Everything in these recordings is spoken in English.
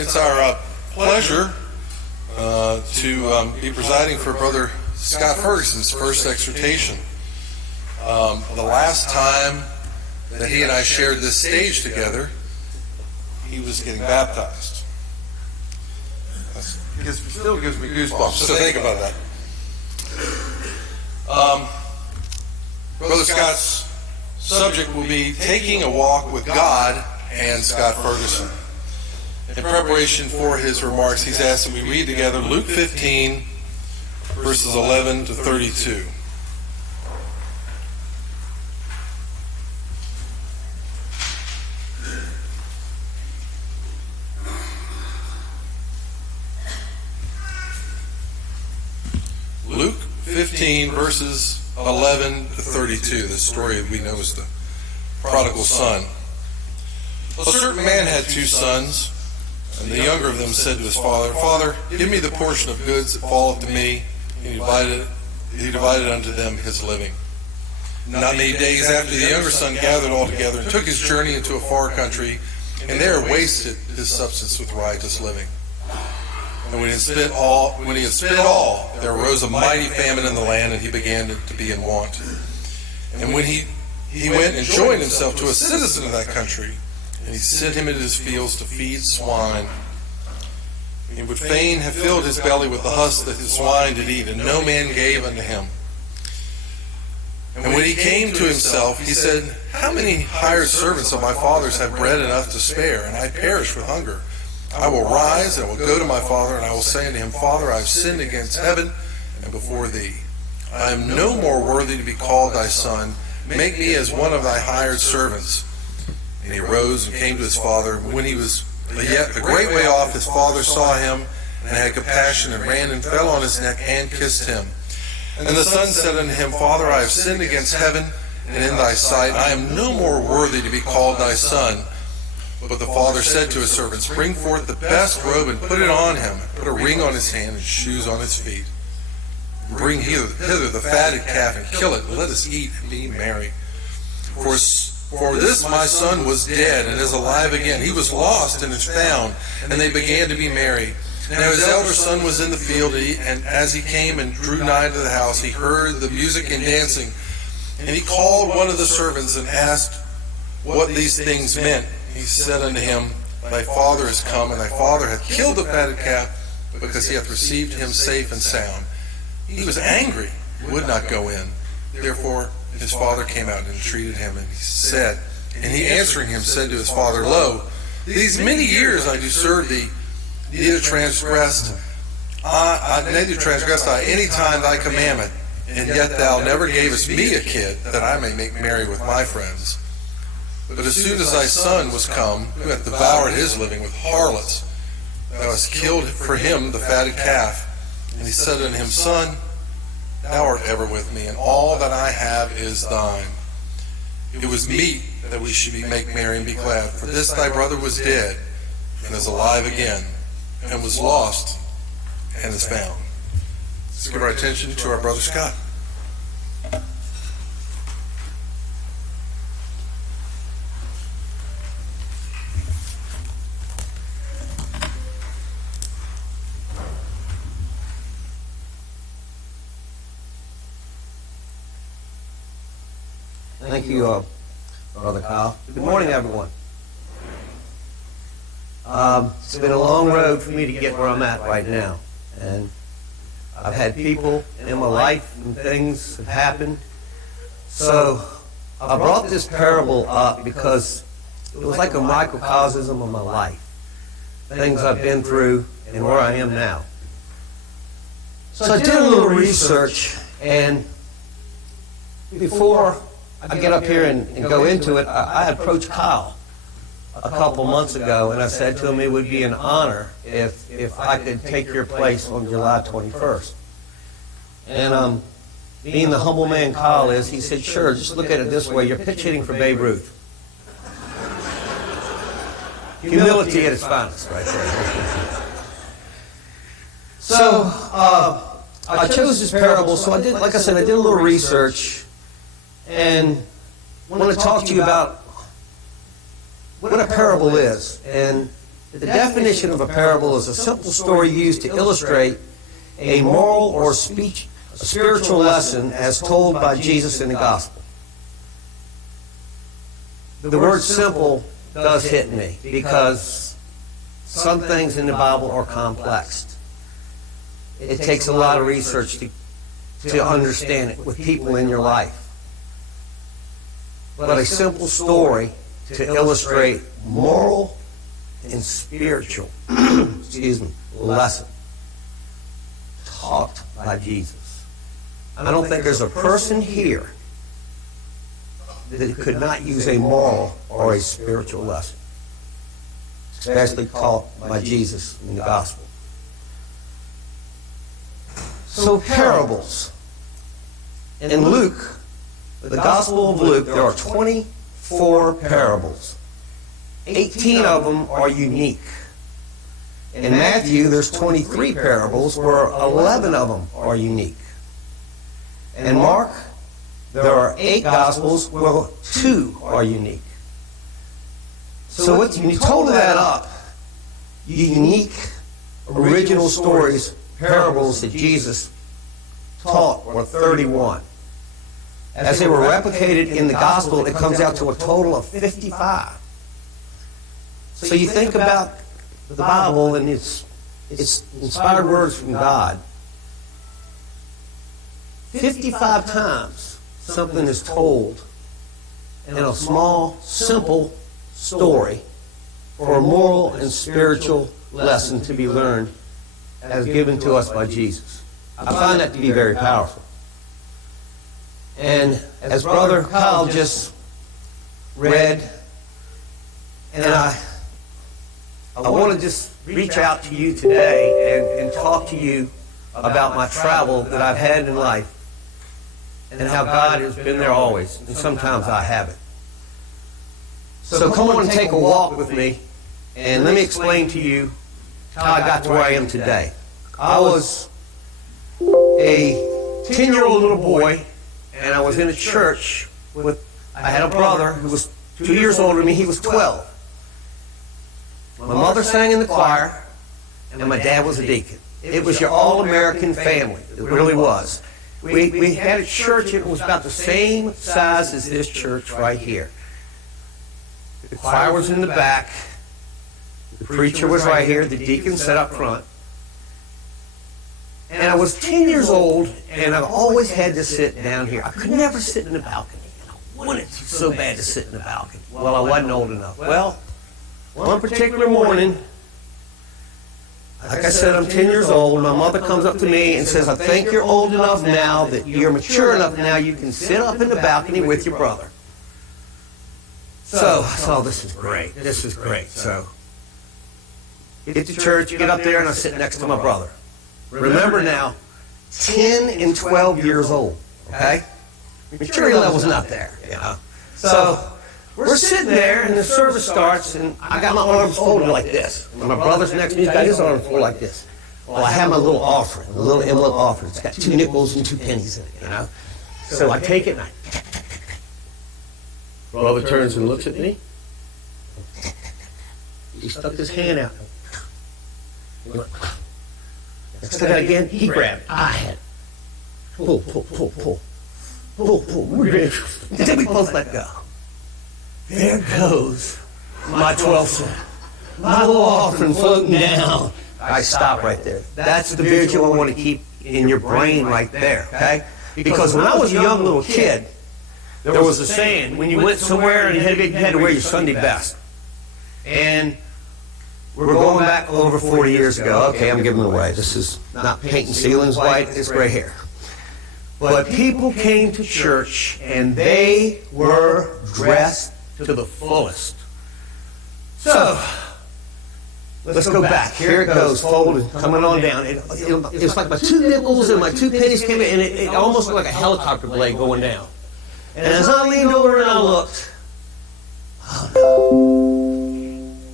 It's our pleasure to be presiding for Brother Scott Ferguson's first exhortation. The last time that he and I shared this stage together, he was getting baptized. It still gives me goosebumps, so think about that. Brother Scott's subject will be taking a walk with God and Scott Ferguson. In preparation for his remarks, he's asked that we read together Luke 15, verses 11 to 32. Luke 15, verses 11 to 32. The story we know is the Prodigal Son. A certain man had 2 sons, and the younger of them said to his father, Father, give me the portion of goods that falleth to me. And he divided unto them his living. Not many days after, the younger son gathered all together and took his journey into a far country, and there wasted his substance with riotous living. And when he had spent all, there arose a mighty famine in the land, and he began to be in want. And when he went and joined himself to a citizen of that country, and he sent him into his fields to feed swine. He would fain have filled his belly with the husk that his swine did eat, and no man gave unto him. And when he came to himself, he said, How many hired servants of my father's have bread enough to spare, and I perish with hunger? I will rise, and I will go to my father, and I will say unto him, Father, I have sinned against heaven and before thee. I am no more worthy to be called thy son. Make me as one of thy hired servants. And he arose and came to his father. When he was yet a great way off, his father saw him, and had compassion, and ran and fell on his neck, and kissed him. And the son said unto him, Father, I have sinned against heaven, and in thy sight. I am no more worthy to be called thy son. But the father said to his servants, Bring forth the best robe, and put it on him. Put a ring on his hand, and shoes on his feet. And bring hither the fatted calf, and kill it, and let us eat and be merry. For this my son was dead, and is alive again. He was lost, and is found. And they began to be merry. Now his elder son was in the field, and as he came and drew nigh to the house, he heard the music and dancing. And he called one of the servants, and asked what these things meant. He said unto him, Thy father is come, and thy father hath killed the fatted calf, because he hath received him safe and sound. He was angry, would not go in. Therefore his father came out and entreated him, and he answering him said to his father, Lo, these many years I do serve thee, neither transgressed I any time thy commandment, and yet thou never gavest me a kid, that I may make merry with my friends. But as soon as thy son was come, who hath devoured his living with harlots, thou hast killed for him the fatted calf. And he said unto him, Son, thou art ever with me, and all that I have is thine. It was meet that we should make merry and be glad. For this thy brother was dead, and is alive again, and was lost, and is found. Let's give our attention to our brother Scott. Thank you, Brother Kyle. Good morning, everyone. It's been a long road for me to get where I'm at right now. And I've had people in my life and things have happened. So I brought this parable up because it was like a microcosm of my life. Things I've been through and where I am now. So I did a little research, and before I get up here and go into it, I approached Kyle a couple months ago, and I said to him it would be an honor if I could take your place on July 21st. And being the humble man Kyle is, he said, sure, just look at it this way. You're pitch hitting for Babe Ruth. Humility at its finest right there. So I chose this parable, so I did, like I said, I did a little research. And I want to talk to you about what a parable is. And The definition of a parable is a simple story used to illustrate a moral or a spiritual lesson as told by Jesus in the gospel. The word simple does hit me because some things in the Bible are complex. It takes a lot of research to understand it with people in your life. But a simple story to illustrate moral and spiritual lesson taught by Jesus. I don't think there's a person here that could not use a moral or a spiritual lesson, especially taught by Jesus in the gospel. So parables. In Luke, the Gospel of Luke, there are 24 parables. 18 of them are unique. In Matthew, there's 23 parables, where 11 of them are unique. In Mark, there are 8 Gospels, where 2 are unique. So when you total that up, unique, original stories, parables that Jesus taught were 31. As they were replicated in the gospel, it comes out to a total of 55. So you think about the Bible and its inspired words from God. 55 times something is told in a small, simple story for a moral and spiritual lesson to be learned as given to us by Jesus. I find that to be very powerful. And as Brother Kyle just read, and I want to just reach out to you today and talk to you about my travel that I've had in life and how God has been there always, and sometimes I haven't. So come on and take a walk with me, and let me explain to you how I got to where I am today. I was a 10-year-old little boy, and I was in a church I had a brother who was 2 years older than me. He was 12. My mother sang in the choir, and my dad was a deacon. It was your all-American family. It really was. We had a church, and it was about the same size as this church right here. The choir was in the back. The preacher was right here. The deacon sat up front. And I was 10 years old, and I always had to sit down here. I could never sit in the balcony. And I wanted to so bad to sit in the balcony. Well, I wasn't old enough. Well, one particular morning, like I said, I'm 10 years old. My mother comes up to me and says, I think you're old enough now, that you're mature enough now, you can sit up in the balcony with your brother. So I thought, this is great. This is great. So get to church, get up there, and I sit next to my brother. Remember now, 10 and 12 years old, okay? Maturity level's not there, you know. So we're sitting there, and the service starts, and I got my arms folded like this. And my brother's next to me, he's got his arms folded like this. Well, I have my little offering, a little envelope offering. It's got 2 nickels and 2 pennies in it, you know. So I take it, and brother turns and looks at me. He stuck his hand out. He went, stuck it out again. He grabbed it. I had it. Pull. Then we both let go. There goes my 12 cent. My little offering floating down. I stop right there. That's the visual I want to keep in your brain right there, okay? Because when I was a young little kid, there was a saying, when you went somewhere and you had to wear your Sunday best. And we're going back over 40 years ago. Okay, I'm giving it away. This is not painting ceilings white, it's gray hair. But people came to church and they were dressed to the fullest. So, let's go back. Here it goes, folded, coming on down. It's like my 2 nickels and my 2 pennies came in, and it almost looked like a helicopter blade going down. And as I leaned over and I looked, oh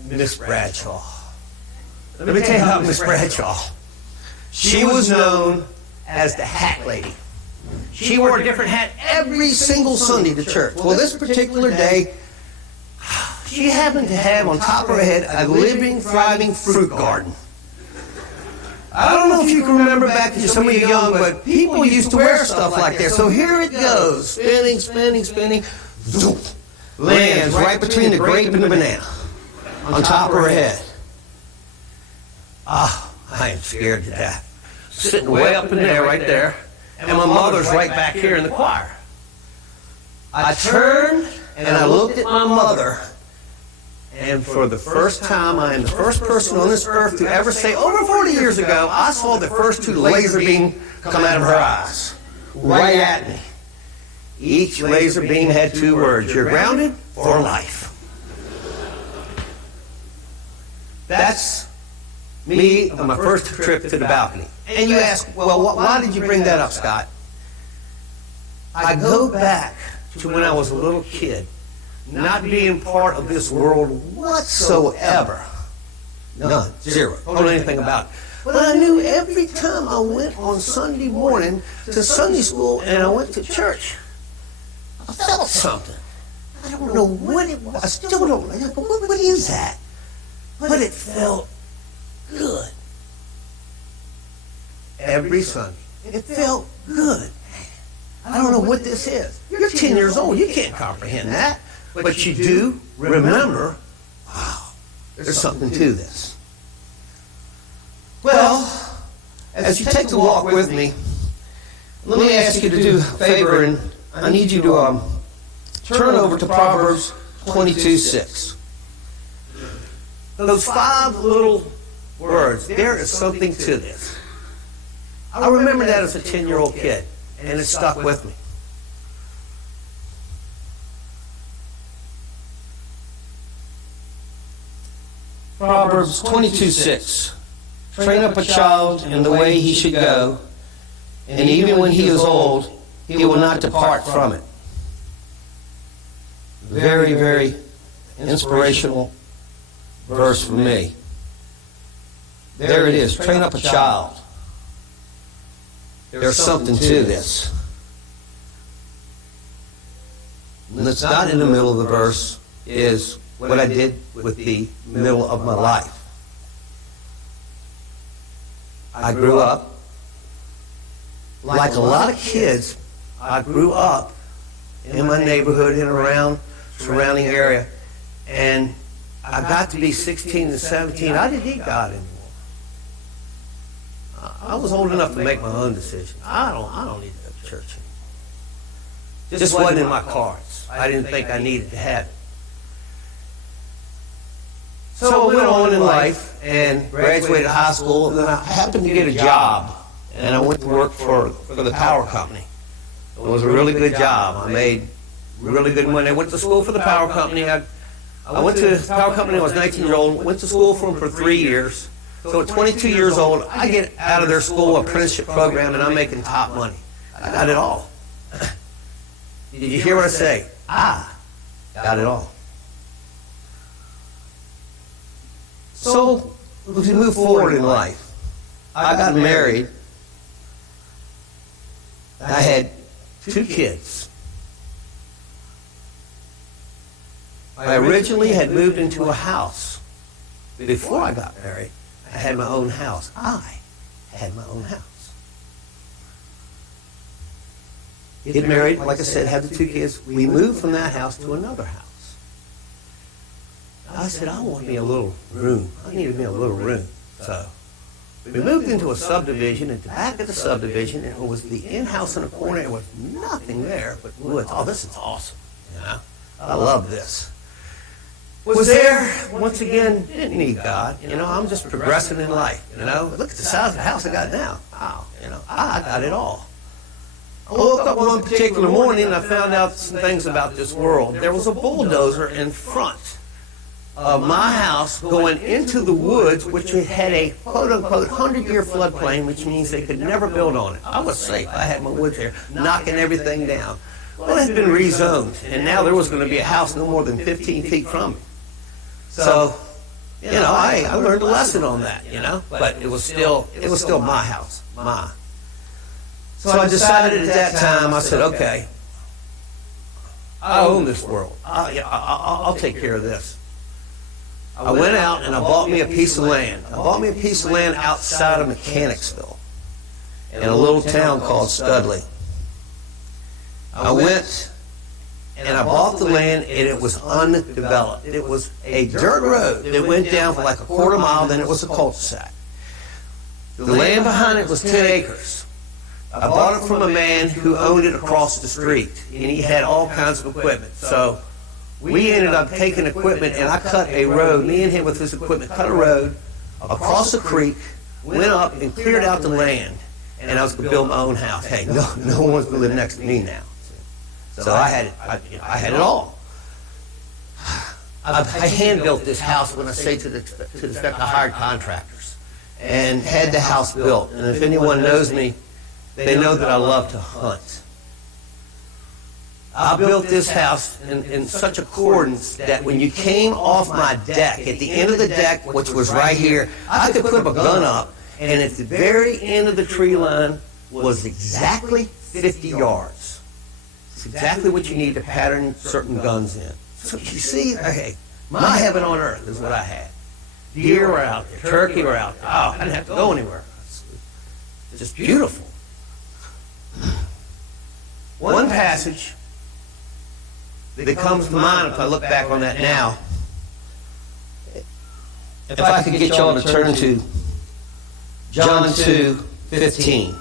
no, Miss Bradshaw. Let me tell you about Miss Bradshaw. She was known as the hat lady. She wore a different hat every single Sunday to church. Well, this particular day, she happened to have on top of her head a living, thriving fruit garden. I don't know if you can remember back to some of you young, but people used to wear stuff like that. So here it goes, spinning, spinning, spinning, zoom, lands right between the grape and the banana on top of her head. Ah, I am scared to death. Sitting way up in there, right there, and my mother's right back here in the choir. I turned and I looked at my mother, and for the first time, I am the first person on this earth to ever say, over 40 years ago, I saw the first two laser beams come out of her eyes, right at me. Each laser beam had two words: you're grounded for life. That's me on my first trip to the balcony. And you ask, well, why did you bring that up, Scott? I go back to when I was a little kid, not being part of this world whatsoever. None. Zero. Don't know anything about it. But I knew every time I went on Sunday morning to Sunday school and I went to church, I felt something. I don't know what it was. I still don't know. What is that? But it felt good. Every Sunday. It felt good. I don't know what this is. You're 10 years old. You can't comprehend that. But you do remember, wow, there's something to this. Well, as you take the walk with me, let me ask you to do a favor, and I need you to turn over to Proverbs 22:6. Those 5 little words, there is something to this. I remember that as a 10-year-old kid, and it stuck with me. Proverbs 22:6. Train up a child in the way he should go, and even when he is old, he will not depart from it. Very, very inspirational verse for me. There it is. Train up a child. There's something to this. And it's not in the middle of the verse, is what I did with the middle of my life. I grew up, like a lot of kids, I grew up in my neighborhood and around surrounding area, and I got to be 16 and 17. I didn't need God anymore. I was old enough to make my own decisions. I don't need to go to church anymore. Just wasn't in my cards. I didn't think I needed to have it. So I went on in life and graduated high school, and then I happened to get a job, and I went to work for the power company. It was a really good job. I made really good money. I went to school for the power company. I went to the power company when I was 19 years old, went to school for them for 3 years. So at 22 years old, I get out of their school apprenticeship program, and I'm making top money. I got it all. Did you hear what I say? I got it all. So as we move forward in life, I got married. I had 2 kids. I originally had moved into a house. Before I got married, I had my own house. I had my own house. Get married, like I said, had the 2 kids. We moved from that house to another house. I said, I want me a little room. I needed me a little room. So we moved into a subdivision. At the back of the subdivision, and it was the in-house in the corner. There was nothing there but woods. Oh, this is awesome. You know, I love this. Was there, once again, didn't need God. You know, I'm just progressing in life. You know, look at the size of the house I got now. Wow, you know, I got it all. I woke up one particular morning and I found out some things about this world. There was a bulldozer in front of my house going into the woods, which had a quote-unquote 100-year floodplain, which means they could never build on it. I was safe. I had my woods there, knocking everything down. Well, it had been rezoned, and now there was going to be a house no more than 15 feet from me. So, you know, I learned a lesson on that, you know, but it was still my house, mine. So I decided at that time, I said, okay, I own this world. I'll take care of this. I went out and I bought me a piece of land. I bought me a piece of land outside of Mechanicsville in a little town called Studley. I went and I bought the land, and it was undeveloped. It was a dirt road that went down for like a quarter mile, then it was a cul-de-sac. The land behind it was 10 acres. I bought it from a man who owned it across the street, and he had all kinds of equipment. So we ended up taking equipment, and I cut a road. Me and him with his equipment cut a road across a creek, went up and cleared out the land, and I was going to build my own house. Hey, no one's going to live next to me now. So I had it all. I hand-built this house, when I say to the effect, I hired contractors and had the house built. And if anyone knows me, they know that I love to hunt. I built this house in such accordance that when you came off my deck, at the end of the deck, which was right here, I could put a gun up, and at the very end of the tree line was exactly 50 yards. It's exactly what you need to pattern certain guns in. So you see, hey, my heaven on earth is what I had. Deer were out there, turkey were out there. Oh, I didn't have to go anywhere. It's just beautiful. One passage that comes to mind, if I look back on that now, if I could get y'all to turn to John 2:15.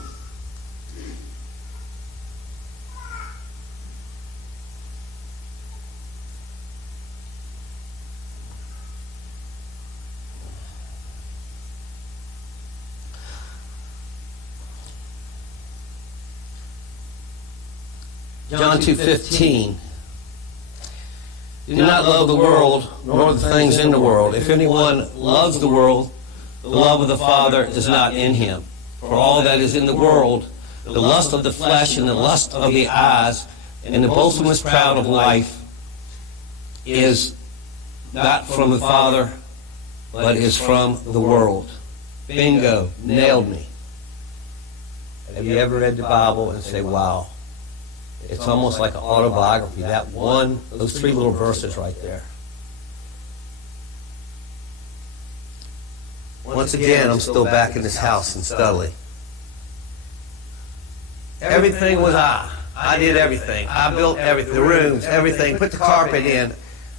John 2:15. Do not love the world, nor the things in the world. If anyone loves the world, the love of the Father is not in him. For all that is in the world, the lust of the flesh and the lust of the eyes and the boastfulness proud of life, is not from the Father, but is from the world. Bingo, nailed me. Have you ever read the Bible and say, wow, it's almost like an autobiography, that one, those three little verses right there. Once again, I'm still back in this house in Studley. Everything was I. I did everything. I built everything, the rooms, everything, put the carpet in.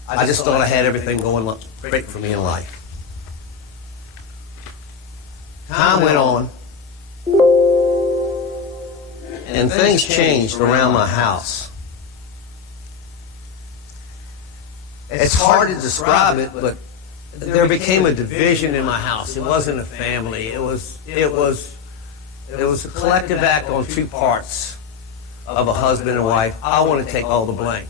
I just thought I had everything going great for me in life. Time went on, and things changed around my house. It's hard to describe it, but there became a division in my house. It wasn't a family. It was a collective act on two parts of a husband and wife. I want to take all the blame.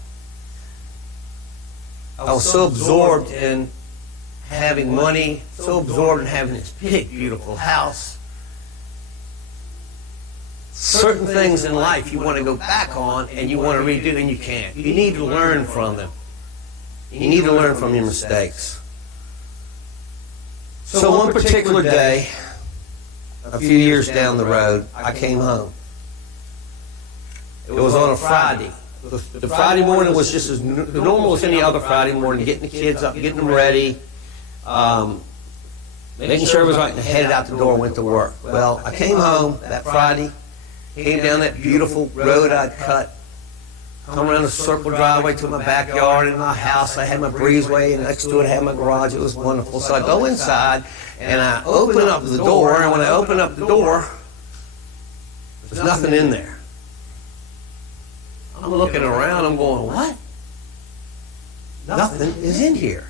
I was so absorbed in having money, so absorbed in having this big, beautiful house. Certain things in life you want to go back on and you want to redo, and you can't. You need to learn from them. You need to learn from your mistakes. So one particular day, a few years down the road, I came home. It was on a Friday. The Friday morning was just as normal as any other Friday morning, getting the kids up, getting them ready, making sure it was right, and headed out the door, went to work. Well, I came home that Friday, came down that beautiful road I'd cut, come around a circle driveway to my backyard and my house. I had my breezeway, and next to it I had my garage. It was wonderful. So I go inside, and I open up the door, and when I open up the door, there's nothing in there. I'm looking around, I'm going, what? Nothing is in here.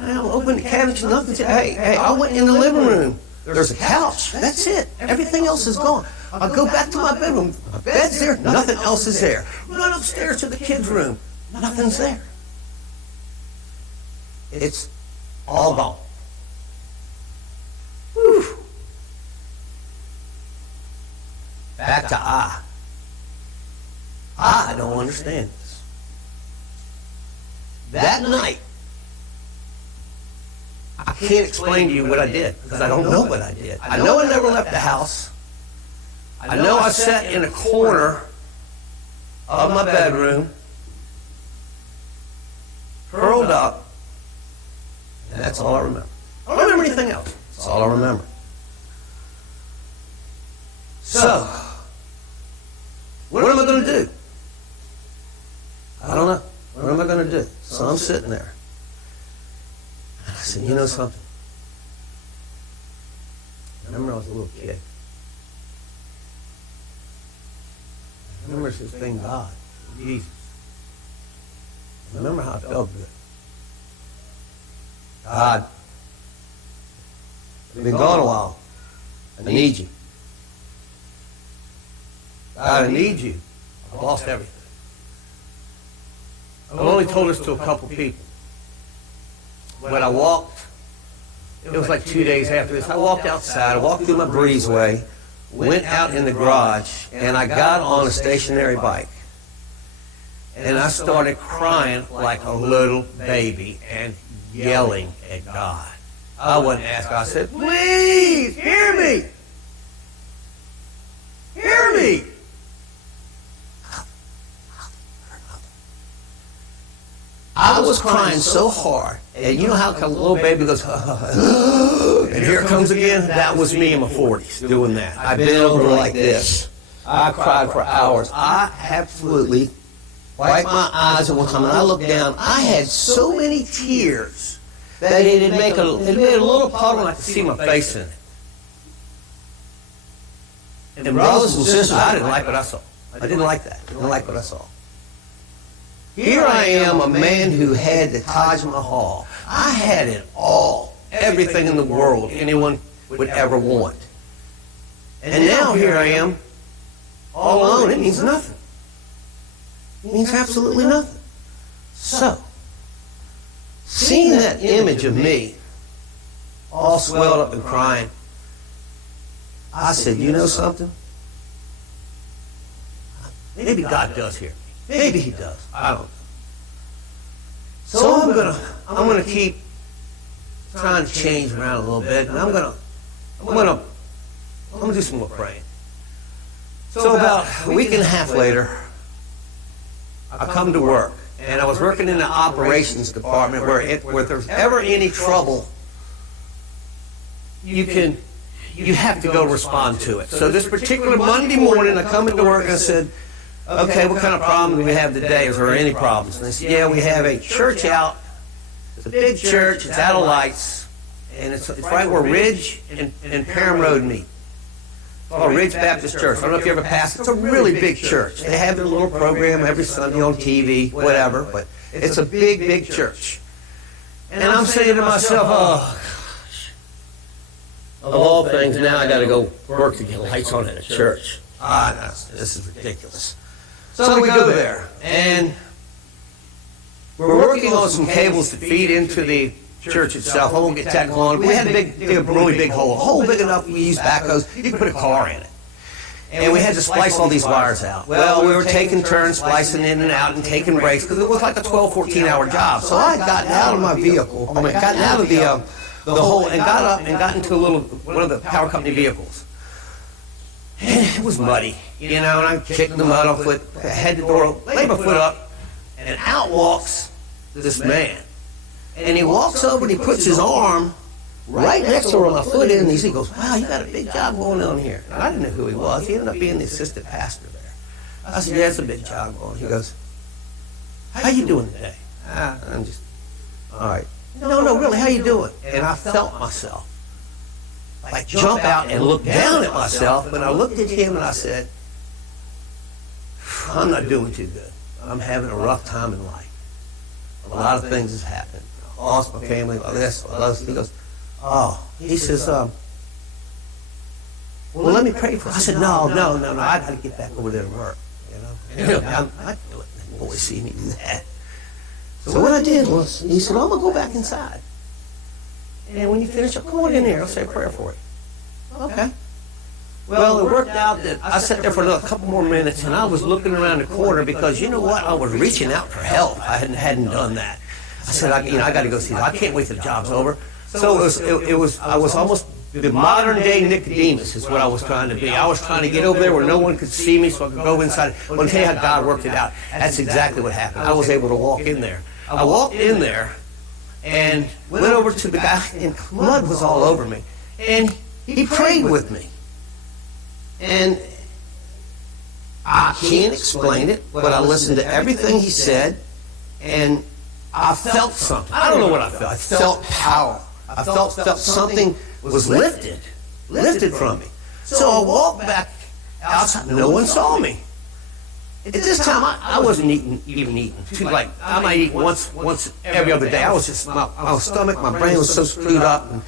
I opened the cabinets, nothing's in. Hey, I went in the living room. There's a couch. That's it. Everything else is gone. I go back to my bedroom. My bed's there. Nothing else is there. Run upstairs to the kids' room. Nothing's there. It's all gone. Whew. Back to I don't understand this. That night, I can't explain to you what I did, because I don't know what I did. I know I never left the house. I know I sat in a corner of my bedroom curled up, and that's all I remember. I don't remember anything else. That's all I remember. So, what am I going to do? I don't know. What am I going to do? So I'm sitting there. And I said, you know something? I remember I was a little kid. I remember this thing, God, Jesus. I remember how it felt good. God, I've been gone a while. I need you. God, I need you. I've lost everything. I've only told this to a couple people. When I walked, it was like 2 days after this, I walked outside, I walked through my breezeway, went out in the garage, and I got on a stationary bike. And I started crying like a little baby and yelling at God. I wouldn't ask God. I said, please, hear me. Hear me. I was crying so hard. And you know how a little baby goes, and here it comes again? That was me in my 40s doing that. I bent over like this. I cried for hours. I absolutely wiped my eyes at one time, and I looked down. I had so many tears that it made a little puddle, and I could see my face in it. And brothers and sisters, I didn't like what I saw. I didn't like that. I didn't like what I saw. Here I am, a man who had the Taj Mahal. I had it all, everything in the world anyone would ever want. And now here I am, all alone. It means nothing. It means absolutely nothing. So, seeing that image of me, all swelled up and crying, I said, you know something? Maybe God does hear me. Maybe He does. I don't know. So I'm gonna keep trying to change around a little bit, and I'm gonna do some more praying. So about a week and a half later, I come to work, and I was working in the operations department where if there's ever any trouble, you have to go respond to it. So this particular Monday morning, I come into work and I said, okay, what kind of problem do we have today? Is there any problems? And they said, yeah, we have a church out. It's a big church. It's out of lights. And it's right where Ridge and Parham Road meet. It's called Ridge Baptist Church. I don't know if you ever passed. It's a really big church. They have their little program every Sunday on TV, whatever. But it's a big, big church. And I'm saying to myself, oh, gosh. Of all things, now I got to go work to get lights on at a church. No, this is ridiculous. So we go there, and we're working on some cables to feed into the church itself. I won't get technical on it. We had a really big hole, a hole big enough we used backhoes. You could put a car in it. And we had to splice all these wires out. Well, we were taking turns splicing in and out and taking breaks because it was like a 12, 14-hour job. So I had gotten out of my vehicle, gotten out of the hole and got up and got into one of the power company vehicles. And it was muddy, and I kicked the mud off with, I had the door, laid my foot up, and out walks this man. And he walks over and he puts his arm right next to where my foot is, and he goes, wow, you got a big job going on here. And I didn't know who he was. He ended up being the assistant pastor there. I said, yeah, it's a big job going. He goes, how you doing today? I'm just, all right. No, really, how you doing? And I felt myself like jump out and look down at myself, and I looked at him and I said, I'm not doing too good. I'm having a rough time in life. A lot of things has happened. I lost my family, this. He goes, he says, well, let me pray for you. I said, no, I got to get back over there to work. I'm not letting the boys see me do that. So what I did was, he said, I'm going to go back inside. And when you finish, I'll come on in here. I'll say a prayer for you. Okay. Well, it worked out that I sat there for another couple more minutes, and I was looking around the corner because, you know what? I was reaching out for help. I hadn't done that. I said, I got to go see that. I can't wait till the job's over. So I was almost the modern day Nicodemus is what I was trying to be. I was trying to get over there where no one could see me so I could go inside. Well, I'll tell you how God worked it out. That's exactly what happened. I was able to walk in there. I walked in there and went over to the guy, and blood was all over me. And he prayed with me. And I can't explain it, but I listened to everything he said, and I felt something. I don't know what I felt. I felt power. I felt something was lifted from me. So I walked back outside. No one saw me. At this time, I wasn't even eating. Like, I might eat once every other day. I was just, my stomach, my brain was so screwed up. And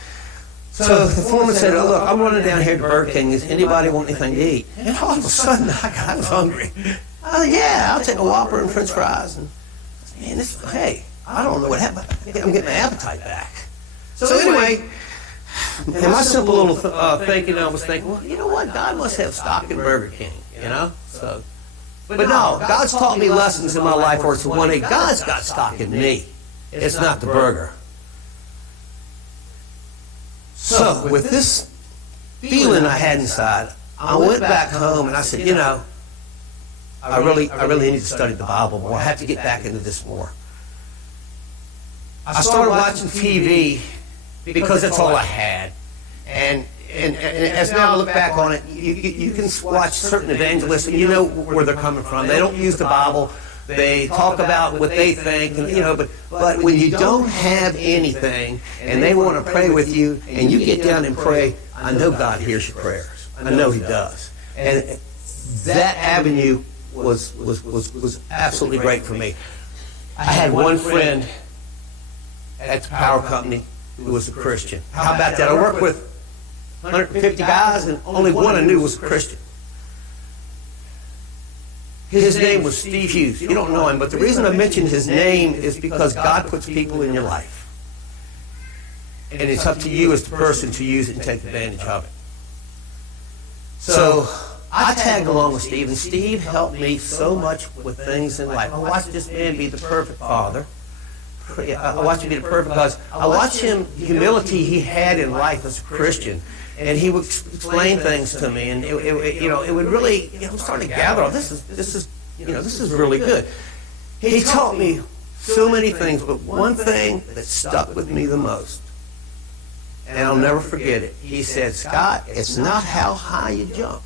so the foreman said, look, I'm running down here to Burger King. Does anybody want anything to eat? And all of a sudden, I was hungry. I said, yeah, I'll take a Whopper and French fries. And man, hey, I don't know what happened. I'm getting my appetite back. So anyway, in my simple little thinking, I was thinking, well, you know what? God must have stock in Burger King, you know? So, but no, God's taught me lessons in my life where it's one day, God's got stock in me. It's not the burger. So with this feeling I had inside, I went back home and I said, you know, I really need to study the Bible more. I have to get back into this more. I started watching TV because that's all I had. And as now I look back on it, you can watch certain evangelists and you know where they're coming from. They don't use the Bible. They talk about what they think, and, you know, but when you don't have anything and they want to pray with you and you get down and pray, I know God hears your prayers. I know He does. And that avenue was absolutely great for me. I had one friend at the power company who was a Christian. How about that? I worked with 150 guys, and only one I knew was a Christian. His name was Steve Hughes. You don't know him, but the reason I mentioned his name is because God puts people in your life. And it's up to you as the person to use it and take advantage of it. So I tagged along with Steve, and Steve helped me so much with things in life. I watched this man be the perfect father. I watched him be the perfect because I watched him, the humility he had in life as a Christian. And he would explain things to me, and it would really, start to gather. Oh, this is really good. He taught me so many things, but one thing that stuck with me the most, and I'll never forget it. He said, Scott, it's not how high you jump,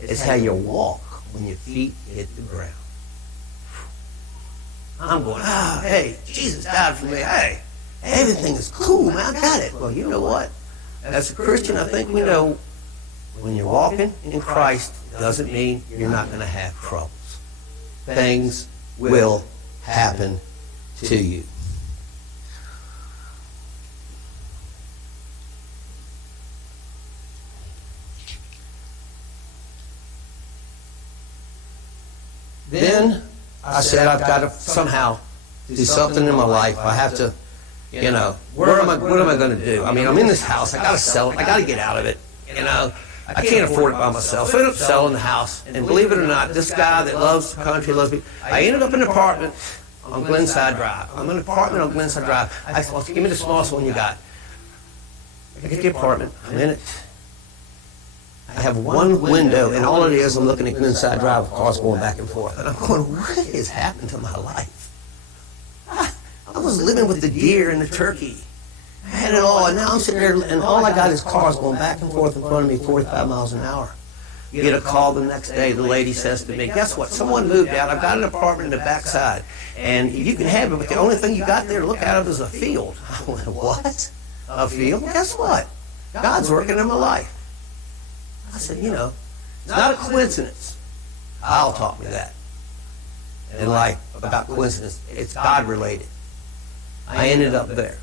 it's how you walk when your feet hit the ground. I'm going, hey, Jesus died for me. Hey, everything is cool, man. I got it. Well, you know what? As a Christian, I think we know when you're walking in Christ doesn't mean you're not going to have troubles. Things will happen to you. Then I said, I've got to somehow do something in my life. I have to, what am I going to do? I mean, I'm in this house. I got to sell it. I got to get out of it. I can't afford it by myself. So I ended up selling the house. And believe it or not, this guy that loves country, loves me, I ended up in an apartment on Glenside Drive. I'm in an apartment on Glenside Drive. I said, well, give me the smallest one you got. I get the apartment. I'm in it. I have one window, and all it is, I'm looking at Glenside Drive with cars going back and forth. And I'm going, what has happened to my life? I was living with the deer and the turkey. I had it all, and now I'm sitting there, and all I got is cars going back and forth in front of me, 45 miles an hour. You get a call the next day, the lady says to me, guess what, someone moved out, I've got an apartment in the backside, and you can have it, but the only thing you got there to look out of is a field. I went, what? A field? Well, guess what? God's working in my life. I said, it's not a coincidence. Al taught me that. In life, about coincidence, it's God-related. I ended up there.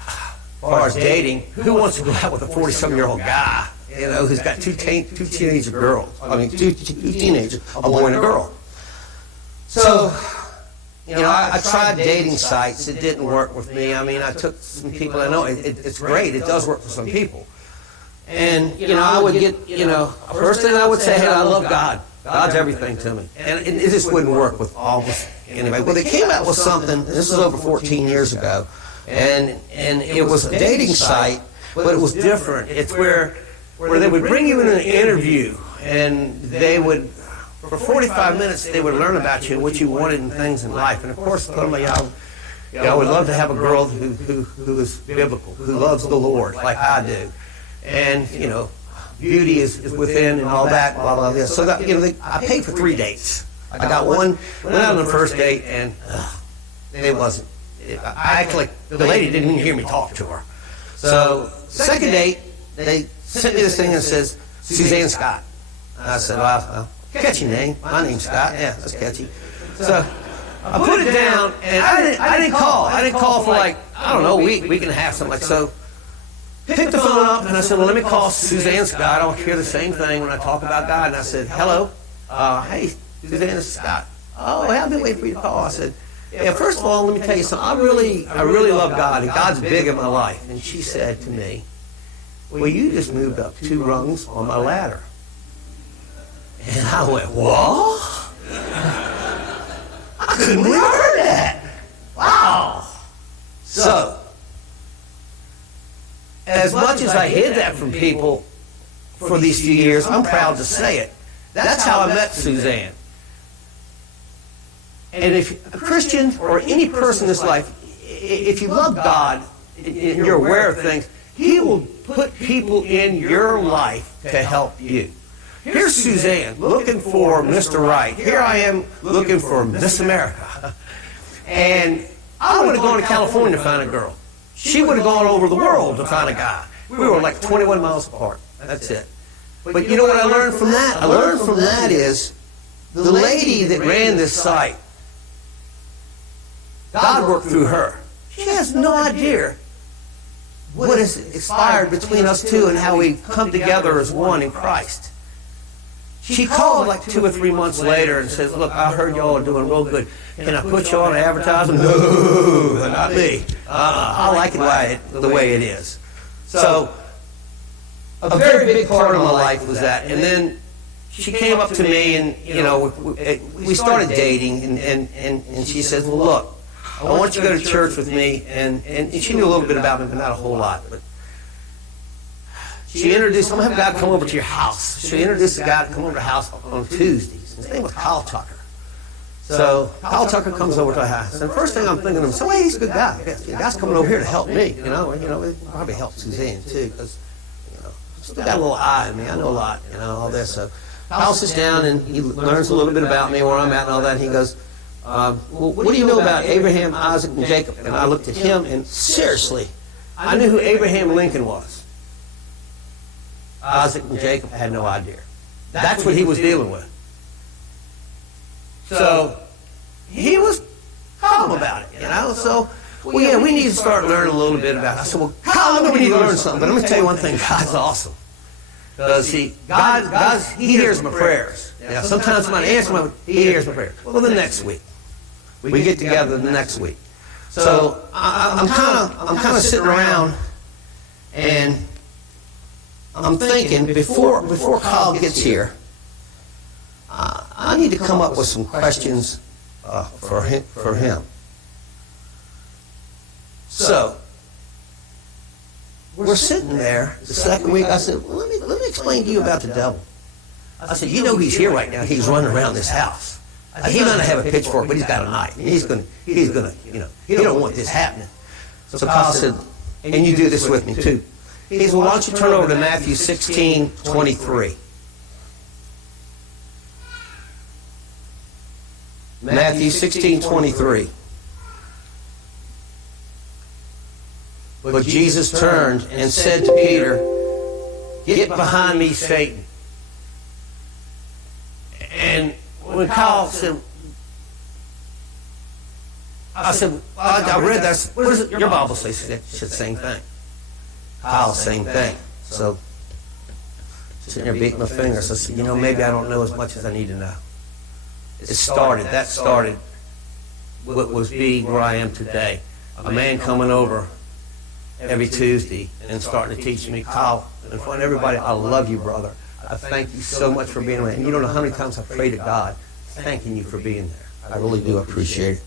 As far as dating, who wants to go out with a 40-some-year-old guy, who's got two teenage girls? I mean, two teenagers, a boy and a girl. So, I tried dating sites. It didn't work with me. I mean, I took some people. I know it's great. It does work for some people. And, I would get, first thing I would say, hey, I love God. God's everything to me. And it just wouldn't work with almost anybody. Well, they came out with something, this was over 14 years ago, and it was a dating site, but it was different. It's where they would bring you in an interview, and they would for 45 minutes, they would learn about you and what you wanted and things in life. And of course, normally I would love to have a girl who is biblical, who loves the Lord like I do. And, beauty is within and all that, blah, blah, blah. So that, I paid for 3 dates. I got one, went out on the first date, and it wasn't. I acted like the lady didn't even hear me talk to her. So, second date, they sent me this thing and it says, Suzanne Scott. And I said, well, catchy name. My name's Scott. Yeah, that's catchy. So, I put it down, and I didn't call. I didn't call for like, I don't know, a week and a half, something like so. Picked the phone up, and I said, well, let me call Suzanne Scott. I'll hear the same thing when I talk about God. And I said, hello. Hey, Suzanne Scott. Oh, I've been waiting for you to call. I said, yeah, first of all, let me tell you something. I really love God, and God's big in my life. And she said to me, well, you just moved up 2 rungs on my ladder. And I went, what? I couldn't believe I heard that. Wow. So, as much as I hid that from people for these few years, I'm proud to say it. That's how I met Suzanne. And if a Christian or any person in this life, if you love God and you're aware of things, He will put people in your life to help you. Here's Suzanne looking for Mr. Right. Here I am looking for Miss America. And I would have gone to California to find a girl. She would have gone over the world to find a guy. We were like 21 miles apart. That's it. But you know what I learned from that? I learned from that is the lady that ran this site, God worked through her. She has no idea what has expired between us two and how we've come together as one in Christ. She called like 2 or 3 months later and says, look, I heard y'all are doing real good. Can I put you on an advertisement? No, not me. I like it the way it is. So a very big part of my life was that. And then she came up to me and, we started dating. And she says, well, look, I want you to go to church with me. And she knew a little bit about me, but not a whole lot. But she introduced, I'm going to have a guy come over to your house. She introduced a guy to come over to the house on Tuesdays. His name was Kyle Tucker. So Kyle Tucker comes over to our house. And the first thing I'm thinking of him, so hey, he's a good guy. The guy's coming over here to help me. It probably helped Suzanne too, because, still got a little eye in me. I know a lot, all this. So Kyle sits down and he learns a little bit about me, where I'm at and all that. And he goes, well, what do you know about Abraham, Isaac, and Jacob? And I looked at him and seriously, I knew who Abraham Lincoln was. Isaac and Jacob had no idea. That's what he was dealing with. So he was calm about it, So, well, yeah, we need to start learning a little bit about it. I said, well, Kyle, I know we need to learn something, but let me tell you one thing. God's awesome. Because, see, He hears my prayers. Sometimes when I answer He hears my prayers. Well, the next week. We get together the next week. So I'm kind of sitting around and I'm thinking, before Kyle gets here, I need to come up with some questions for him. So we're sitting there the second week. I said, well, let me explain to you about the devil. I said, he's here right now. He's running around this house. He might not have a pitchfork, but he's got a knife. He's gonna, he don't want this happening. So Kyle said, and you do this with me too. He said, well, why don't you turn over to Matthew 16:23. Matthew 16:23. But Jesus turned and said to Peter, get behind me, Satan. And when Kyle said, I read that. What does your Bible say? She said the same thing. Kyle, same thing. So, sitting there beating my fingers. I said, maybe I don't know as much as I need to know. That started what was being where I am today. A man coming over every Tuesday and starting to teach me, Kyle, in front of everybody, I love you, brother. I thank you so much for being there. And you don't know how many times I pray to God thanking you for being there. I really do appreciate it.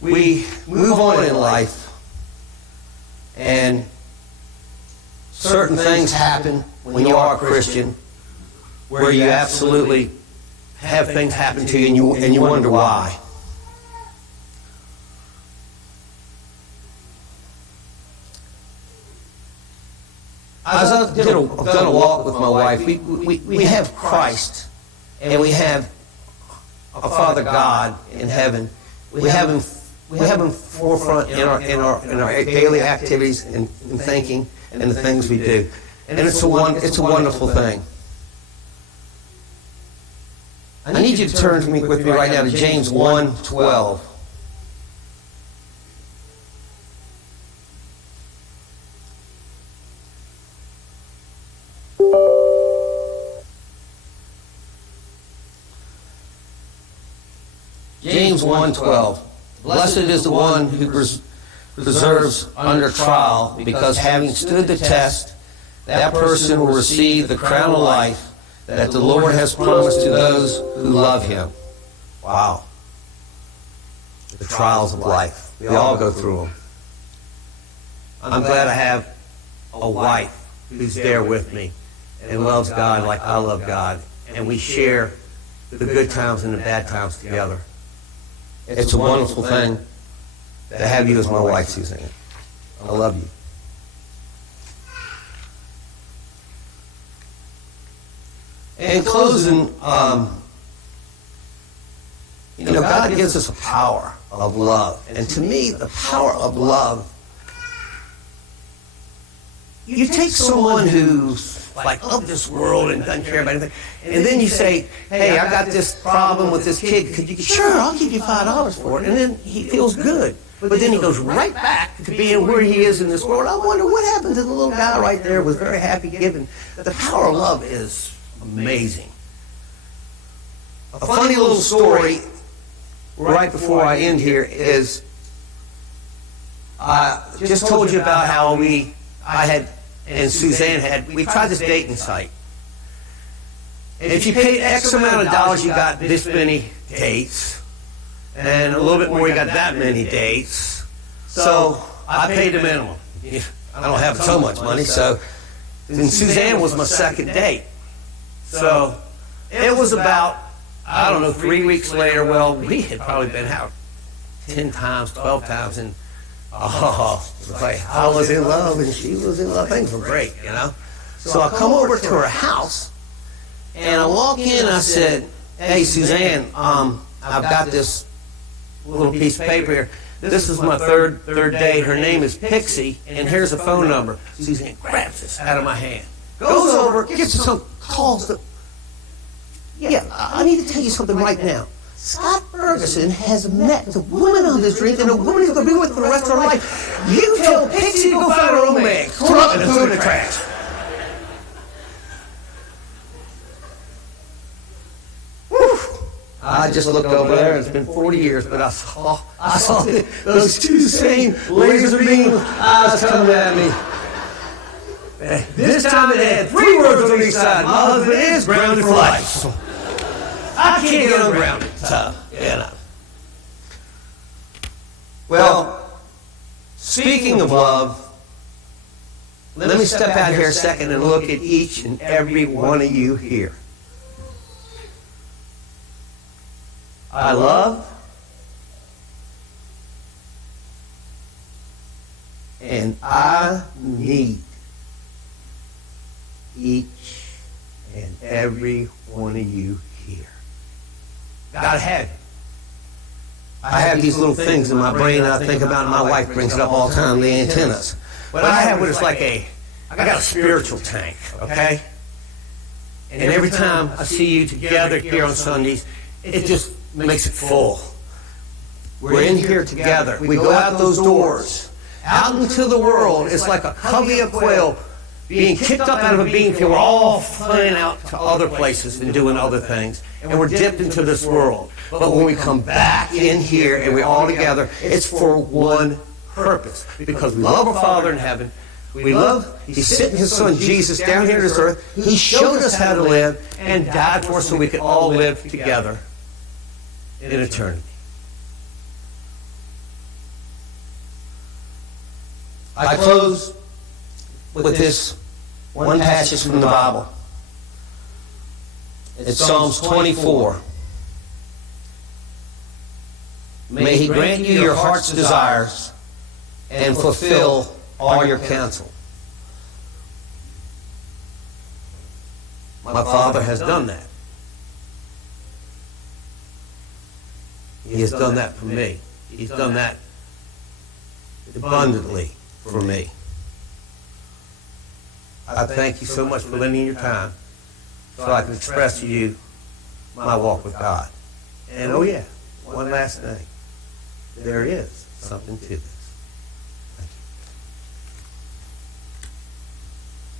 We move on in life, and certain things happen when you are a Christian where you absolutely have things happen to you and you wonder why. As I've done a walk with my wife, we have Christ, and we have a Father God in heaven. We have him forefront in our daily activities and thinking and the things we do, and it's a wonderful thing. I need you to turn with me right now to James 1:12. James 1:12. Blessed is the one who preserves under trial, because having stood the test, that person will receive the crown of life that the Lord has promised to those who love him. Wow. The trials of life. We all go through them. I'm glad I have a wife who's there with me and loves God like I love God, and we share the good times and the bad times together. It's a wonderful thing to have you as my wife, Suzanne. I love you. In closing, God gives us a power of love. And to me, the power of love, you take someone who's like of this world and doesn't care about anything, and then you say, hey, I got this problem with this kid. Sure, I'll give you $5 for it. And then he feels good. But then he goes right back to being where he is in this world. I wonder what happened to the little guy right there who was very happy giving. The power of love is amazing. A funny little story right before I end here is, I just told you about how I had, and Suzanne had, we tried this dating site. And if you paid X amount of dollars, you got this many dates. And a little bit more, you got that many dates. So I paid the minimum. I don't have so much money, so. And Suzanne was my second date. So it was about, I don't know, 3 weeks later. Well, we had probably been out 10 times, 12 times, and it was like I was in love and she was in love. Things were great, you know. So I come over to her house, and I walk in and I said, hey, Suzanne, I've got this little piece of paper here. This is my third date. Her name is Pixie, and here's a phone number. Suzanne grabs this out of my hand, goes over, gets some calls. Yeah, I need to tell you something right now. Scott Ferguson has met the woman of his dreams, and the woman he's going to be with for the rest of her life. You tell Pixie to go find her own man. Throw up and throw it in the trash. Whew. I just looked over there, and it's been 40 years, but I saw those two same laser beam eyes coming at me. This time it had 3 words on each side. My husband is grounded for life. I can't get ungrounded. So, you know. Well, speaking of love, let me step out here a second and look at each and every one of you here. I love and I need each and every one of you here. God had it. I have these little things in my brain that I think about, and my wife brings it up all the time, the antennas. But I have what is like I got a spiritual tank, okay? And every time I see you together here on Sundays, it just makes it full. We're in here together. We go out those doors, out into the world. It's like a covey of quail being kicked up out of a bean field. We're all flying out to other places and doing other things. And we're dipped into this world. But when we come back in here and we're all together, it's for one purpose. Because we love our Father in heaven. He's sitting His Son Jesus down here on this earth. He showed us how to live and died for us so we could all live together in eternity. I close with this one passage from the Bible. It's Psalms 24. May He grant you your heart's desires and fulfill all your counsel. My Father has done that. He has done that for me. He's done that abundantly for me. I thank you so much for lending your time so I can express to you my walk with God. And oh yeah, one last thing. There is something to this.